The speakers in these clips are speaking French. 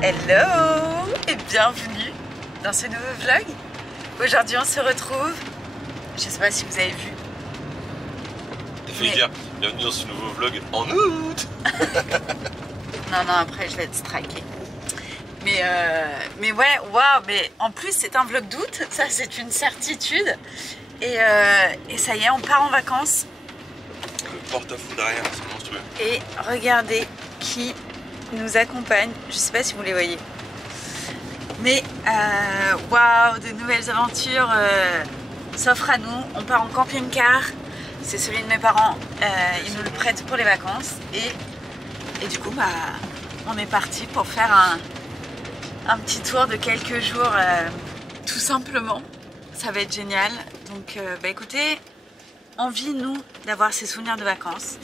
Hello et bienvenue dans ce nouveau vlog. Aujourd'hui on se retrouve, je sais pas si vous avez vu. T'as fait dire bienvenue dans ce nouveau vlog en août. Non, après je vais être straquée. Mais ouais, waouh, mais en plus c'est un vlog d'août, ça c'est une certitude. Et ça y est, on part en vacances. Le porte-à-faux derrière, c'est monstrueux. Et regardez qui nous accompagne, je sais pas si vous les voyez. Mais waouh, de nouvelles aventures s'offrent à nous. On part en camping-car, c'est celui de mes parents, ils nous le prêtent pour les vacances. Et du coup, bah, on est parti pour faire un petit tour de quelques jours, tout simplement. Ça va être génial. Donc bah, écoutez, envie nous d'avoir ces souvenirs de vacances.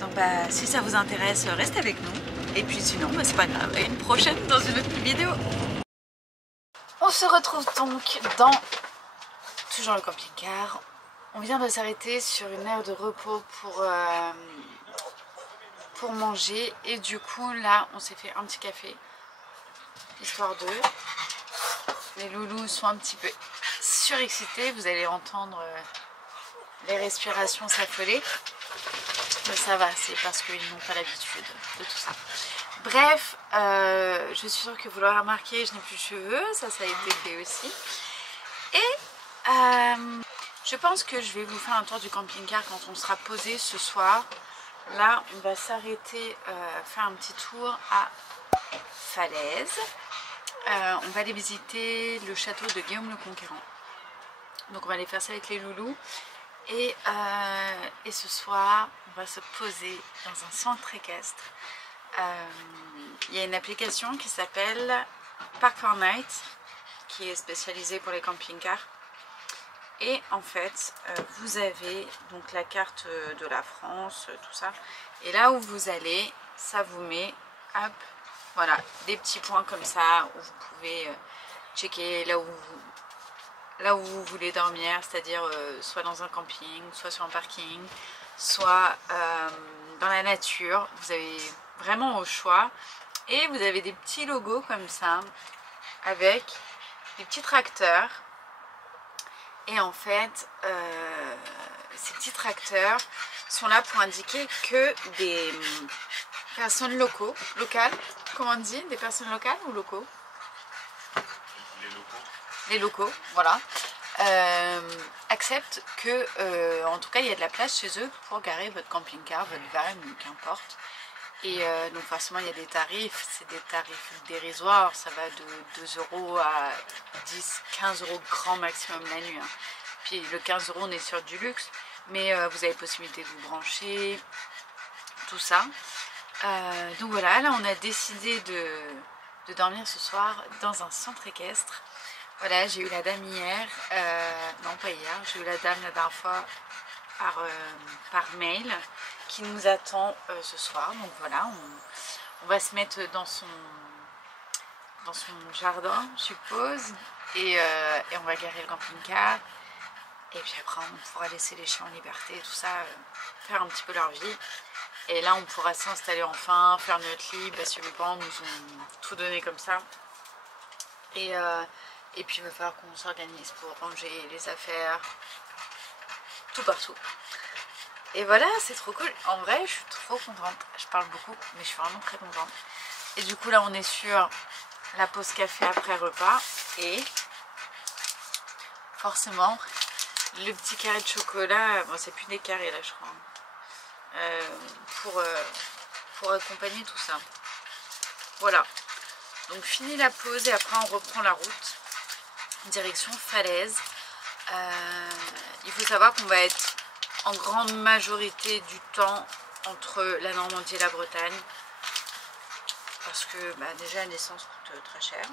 Donc bah, si ça vous intéresse, restez avec nous. Et puis sinon, bah, c'est pas grave, à une prochaine dans une autre vidéo. On se retrouve donc dans toujours le camping-car. On vient de s'arrêter sur une aire de repos pour manger. Et du coup, là, on s'est fait un petit café, histoire de... Les loulous sont un petit peu surexcités. Vous allez entendre les respirations s'affoler. Mais ça va, c'est parce qu'ils n'ont pas l'habitude de tout ça. Bref, je suis sûre que vous l'aurez remarqué, je n'ai plus de cheveux, ça a été fait aussi. Et je pense que je vais vous faire un tour du camping-car quand on sera posé ce soir. Là, on va s'arrêter, faire un petit tour à Falaise. On va aller visiter le château de Guillaume le Conquérant. Donc on va aller faire ça avec les loulous. Et ce soir, on va se poser dans un centre équestre. Il y a une application qui s'appelle Park4Night qui est spécialisée pour les camping-cars. Et en fait, vous avez donc la carte de la France, tout ça. Et là où vous allez, ça vous met, hop, voilà, des petits points comme ça où vous pouvez checker là où vous voulez dormir, c'est-à-dire soit dans un camping, soit sur un parking, soit dans la nature. Vous avez vraiment au choix. Et vous avez des petits logos comme ça, avec des petits tracteurs. Et en fait, ces petits tracteurs sont là pour indiquer que des personnes locales, comment on dit, des personnes locales ou locaux? Les locaux, voilà, acceptent que, en tout cas, il y a de la place chez eux pour garer votre camping-car, votre van, qu'importe. Et donc forcément, il y a des tarifs, c'est des tarifs dérisoires, ça va de 2 € à 10-15 € grand maximum la nuit. Hein. Puis le 15 €, on est sur du luxe, mais vous avez possibilité de vous brancher, tout ça. Donc voilà, là on a décidé de dormir ce soir dans un centre équestre. Voilà, j'ai eu la dame hier, non pas hier, j'ai eu la dame la dernière fois par mail qui nous attend ce soir. Donc voilà, on va se mettre dans son jardin, je suppose, et on va garer le camping-car. Et puis après, on pourra laisser les chiens en liberté et tout ça, faire un petit peu leur vie. Et là, on pourra s'installer enfin, faire notre lit, parce que mes parents nous ont tout donné comme ça. Et puis il va falloir qu'on s'organise pour ranger les affaires, tout partout. Et voilà, c'est trop cool. En vrai, je suis trop contente. Je parle beaucoup, mais je suis vraiment très contente. Et du coup, là, on est sur la pause café après repas. Et forcément, le petit carré de chocolat, bon, c'est plus des carrés là, je crois, pour accompagner tout ça. Voilà. Donc, fini la pause et après, on reprend la route. Direction Falaise. Il faut savoir qu'on va être en grande majorité du temps entre la Normandie et la Bretagne, parce que bah, déjà l'essence coûte très cher,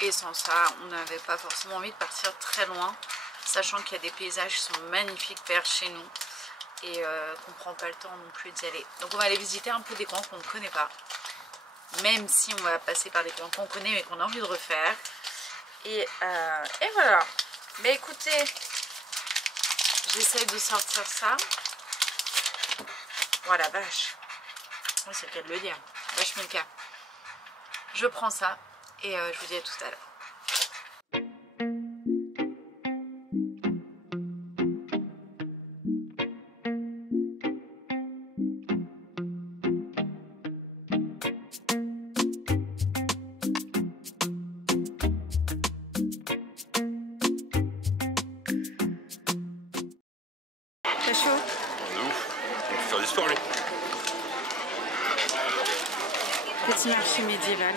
et sans ça on n'avait pas forcément envie de partir très loin, sachant qu'il y a des paysages qui sont magnifiques vers chez nous et qu'on ne prend pas le temps non plus d'y aller. Donc on va aller visiter un peu des coins qu'on ne connaît pas, même si on va passer par des coins qu'on connaît mais qu'on a envie de refaire. Et voilà. Mais écoutez, j'essaye de sortir ça. Voilà, vache. Oui, c'est le cas de le dire. Vache Milka. je prends ça et je vous dis à tout à l'heure. T'as chaud? De ouf. Il faut faire du sport lui. Petit marché médiéval.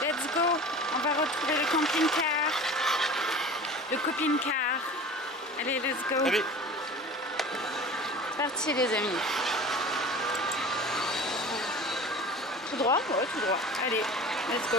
Let's go, on va retrouver le camping-car, le copine-car. Allez, let's go. Allez. Parti les amis. Tout droit? Ouais, tout droit. Allez, let's go.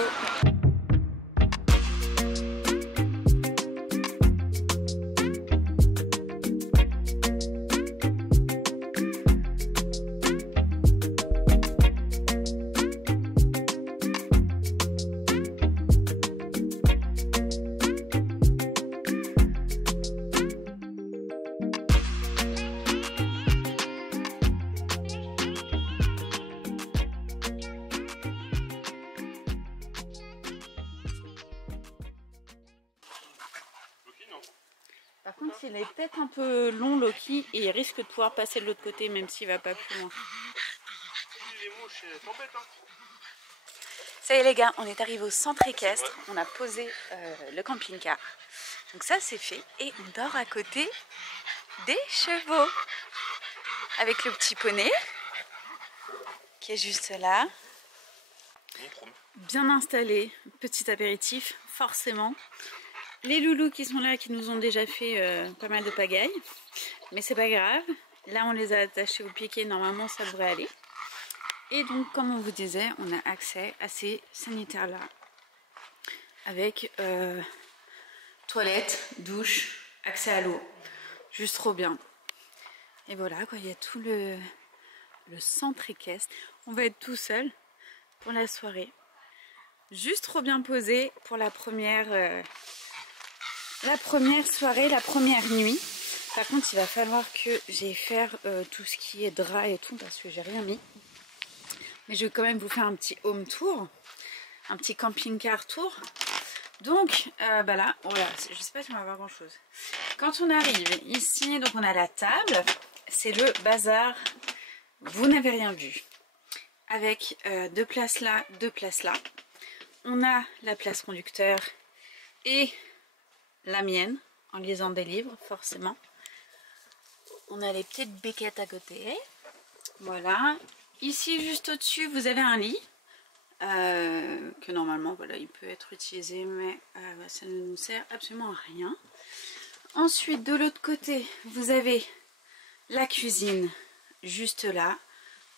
Par contre, il est peut-être un peu long, Loki, et il risque de pouvoir passer de l'autre côté, même s'il va pas plus loin. Ça y est les gars, on est arrivé au centre équestre, on a posé le camping-car. Donc ça c'est fait, et on dort à côté des chevaux. Avec le petit poney, qui est juste là. Bien installé, petit apéritif, forcément. Les loulous qui sont là, qui nous ont déjà fait pas mal de pagaille. Mais c'est pas grave. Là, on les a attachés au piquet. Normalement, ça devrait aller. Et donc, comme on vous disait, on a accès à ces sanitaires-là. Avec toilette, douche, accès à l'eau. Juste trop bien. Et voilà, quoi, il y a tout le centre équestre. On va être tout seul pour la soirée. Juste trop bien posé pour la première soirée, la première nuit. Par contre, il va falloir que j'aille faire tout ce qui est drap et tout parce que j'ai rien mis. Mais je vais quand même vous faire un petit home tour, un petit camping-car tour. Donc, là, voilà, je sais pas si on va voir grand chose. Quand on arrive ici, donc on a la table, c'est le bazar. Vous n'avez rien vu. Avec 2 places là, 2 places là. On a la place conducteur et la mienne, en lisant des livres, forcément. On a les petites béquettes à côté. Voilà. Ici, juste au-dessus, vous avez un lit. Que normalement, voilà, il peut être utilisé, mais ça ne nous sert absolument à rien. Ensuite, de l'autre côté, vous avez la cuisine, juste là,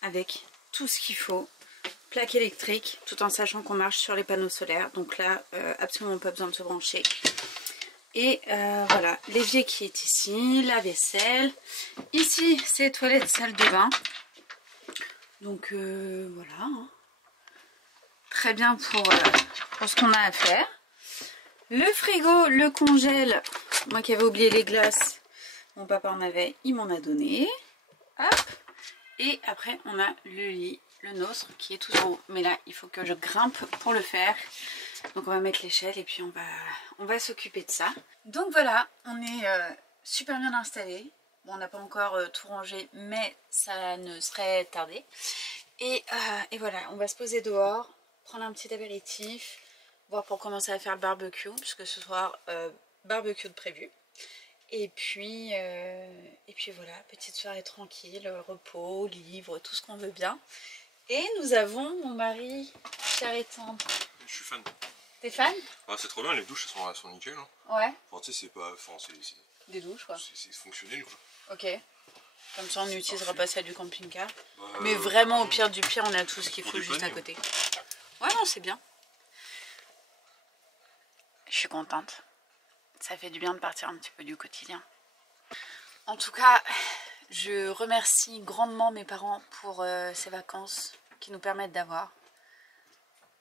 avec tout ce qu'il faut. Plaque électrique, tout en sachant qu'on marche sur les panneaux solaires. Donc là, absolument pas besoin de se brancher. Et voilà, l'évier qui est ici, la vaisselle. Ici, c'est toilettes, salle de bain. Donc voilà. Hein. Très bien pour ce qu'on a à faire. Le frigo, le congèle. Moi qui avais oublié les glaces, mon papa en avait, il m'en a donné. Hop. Et après, on a le lit, le nôtre, qui est tout en haut. Mais là, il faut que je grimpe pour le faire. Donc on va mettre l'échelle et puis on va s'occuper de ça. Donc voilà, on est super bien installé. Bon, on n'a pas encore tout rangé, mais ça ne serait tardé. Et voilà, on va se poser dehors, prendre un petit apéritif, voir pour commencer à faire le barbecue, puisque ce soir, barbecue de prévu. Et puis voilà, petite soirée tranquille, repos, livre, tout ce qu'on veut bien. Et nous avons mon mari, cher et tendre. Je suis fan. T'es fan? Ouais, c'est trop bien, les douches elles sont nickel. Hein. Ouais. Enfin, tu sais, c'est pas. Enfin, des douches quoi. C'est fonctionnel quoi. Ok. Comme ça on n'utilisera pas celle du camping-car. Mais vraiment au pire du pire, on a tout ce qu'il faut juste à côté. Ouais non c'est bien. Je suis contente. Ça fait du bien de partir un petit peu du quotidien. En tout cas, je remercie grandement mes parents pour ces vacances qui nous permettent d'avoir.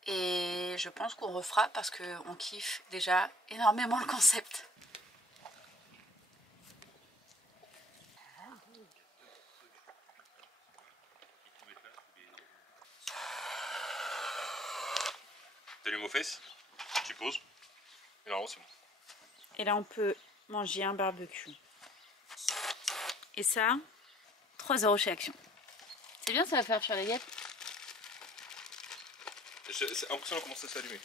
Et je pense qu'on refera parce qu'on kiffe déjà énormément le concept. T'allumes aux fesses, tu poses, et normalement c'est bon. Et là on peut manger un barbecue. Et ça, 3 € chez Action. C'est bien, ça va faire les gâteaux. C'est impressionnant comment ça s'allume.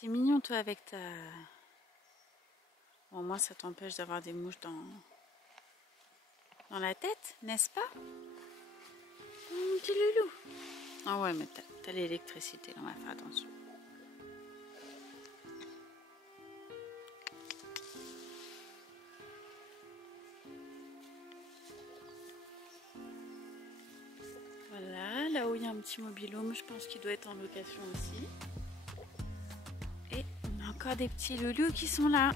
T'es mignon toi avec ta... Bon, moi ça t'empêche d'avoir des mouches dans la tête, n'est-ce pas? Mon petit loulou. Ah ouais, mais t'as l'électricité, on va faire attention. Voilà, là où il y a un petit mobil-home, je pense qu'il doit être en location aussi. Et on a encore des petits loulous qui sont là.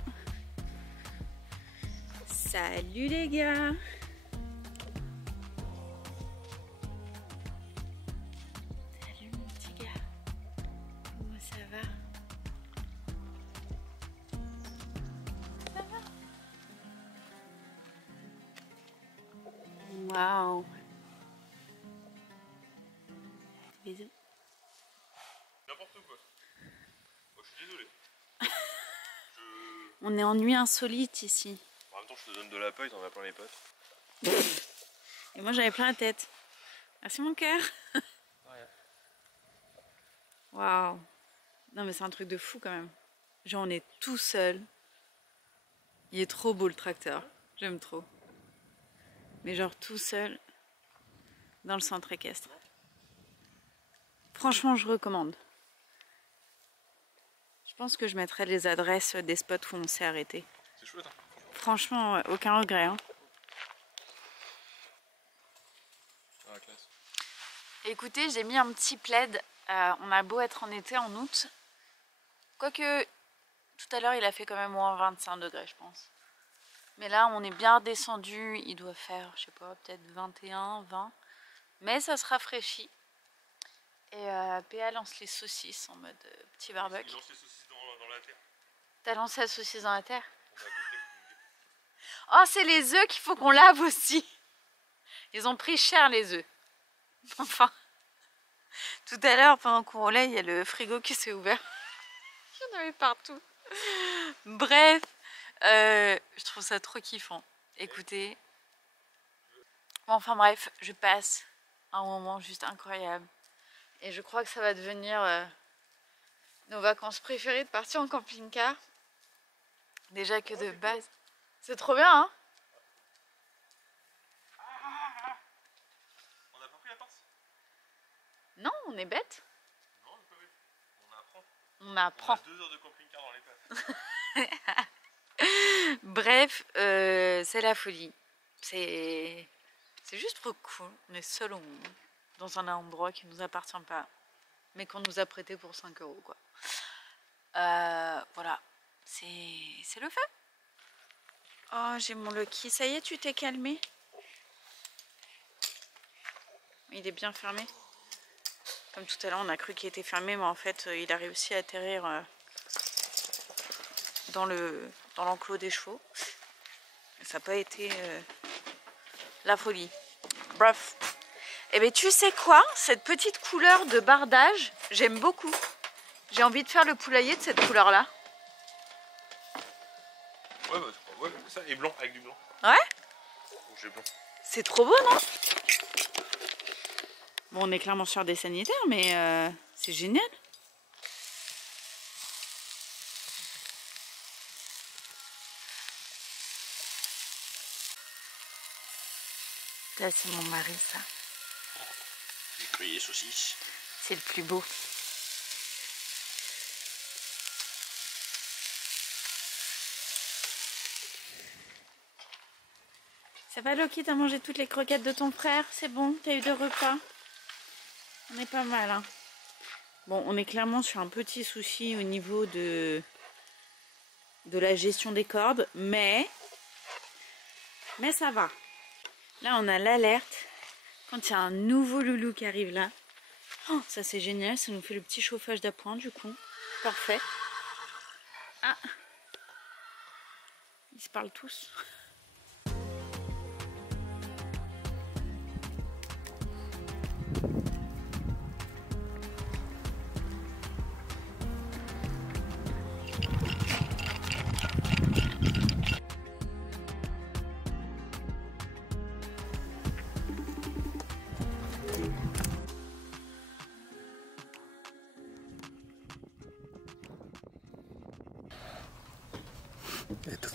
Salut les gars! Salut mon petit gars! Comment ça va? Ça va? Waouh! Bisous! N'importe quoi. Oh, je suis désolé. On est en nuit insolite ici. En même temps, je te donne de la paille, t'en as plein les potes. Et moi j'avais plein la tête. Merci mon cœur. Waouh. Non mais c'est un truc de fou quand même. Genre on est tout seul. Il est trop beau le tracteur. J'aime trop. Mais genre tout seul dans le centre équestre. Franchement je recommande. Je pense que je mettrai les adresses des spots où on s'est arrêté. C'est chouette hein. Franchement aucun regret hein. Ah, classe. Écoutez, j'ai mis un petit plaid. On a beau être en été, en août. Quoique, tout à l'heure, il a fait quand même moins 25 degrés, je pense. Mais là, on est bien descendu. Il doit faire, je sais pas, peut-être 21, 20. Mais ça se rafraîchit. Et PA lance les saucisses en mode petit barbecue. Il lance les saucisses dans la terre. T'as lancé la saucisse dans la terre? On est à côté. Oh, c'est les œufs qu'il faut qu'on lave aussi. Ils ont pris cher, les œufs. Enfin... Tout à l'heure, pendant qu'on roulait, il y a le frigo qui s'est ouvert. Il y en avait partout. Bref, je trouve ça trop kiffant. Écoutez. Bon, enfin bref, je passe un moment juste incroyable. Et je crois que ça va devenir nos vacances préférées de partir en camping-car. Déjà que de base. C'est trop bien, hein? On n'a pas pris la pince? Non, on est bête. Non, on n'est pas bête. On apprend. On apprend. On a 2 heures de camping-car dans les pattes. Bref, c'est la folie. C'est juste trop cool. On est seul au monde, dans un endroit qui ne nous appartient pas, mais qu'on nous a prêté pour 5 € quoi. Voilà, c'est le fait. Oh, j'ai mon Lucky. Ça y est, tu t'es calmé? Il est bien fermé. Comme tout à l'heure, on a cru qu'il était fermé, mais en fait, il a réussi à atterrir dans l'enclos des chevaux. Ça n'a pas été la folie. Bref. Et bien, tu sais quoi? Cette petite couleur de bardage, j'aime beaucoup. J'ai envie de faire le poulailler de cette couleur-là. Ouais, bah, ouais, ça, et blanc, avec du blanc. Ouais? Rouge et blanc. C'est trop beau, non? Bon, on est clairement sur des sanitaires, mais c'est génial. Là, c'est mon mari, ça. J'ai cueilli les saucisses. C'est le plus beau. Ça va Loki, t'as mangé toutes les croquettes de ton frère? C'est bon, t'as eu 2 repas? On est pas mal, hein. Bon, on est clairement sur un petit souci au niveau de la gestion des cordes, mais ça va. Là, on a l'alerte. Quand il y a un nouveau loulou qui arrive là, oh, ça c'est génial, ça nous fait le petit chauffage d'appoint du coup. Parfait. Ah, ils se parlent tous.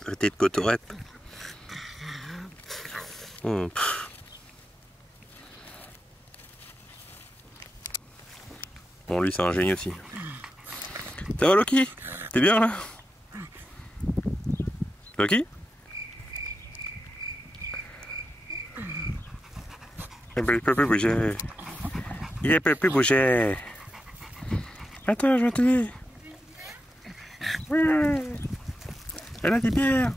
Le thé de cotorep. Bon, lui c'est un génie aussi. Ça va Loki? T'es bien là? Loki? Eh ben, il peut plus bouger. Il peut plus bouger. Attends, je vais t'aider. Ouais. Elle a des bières.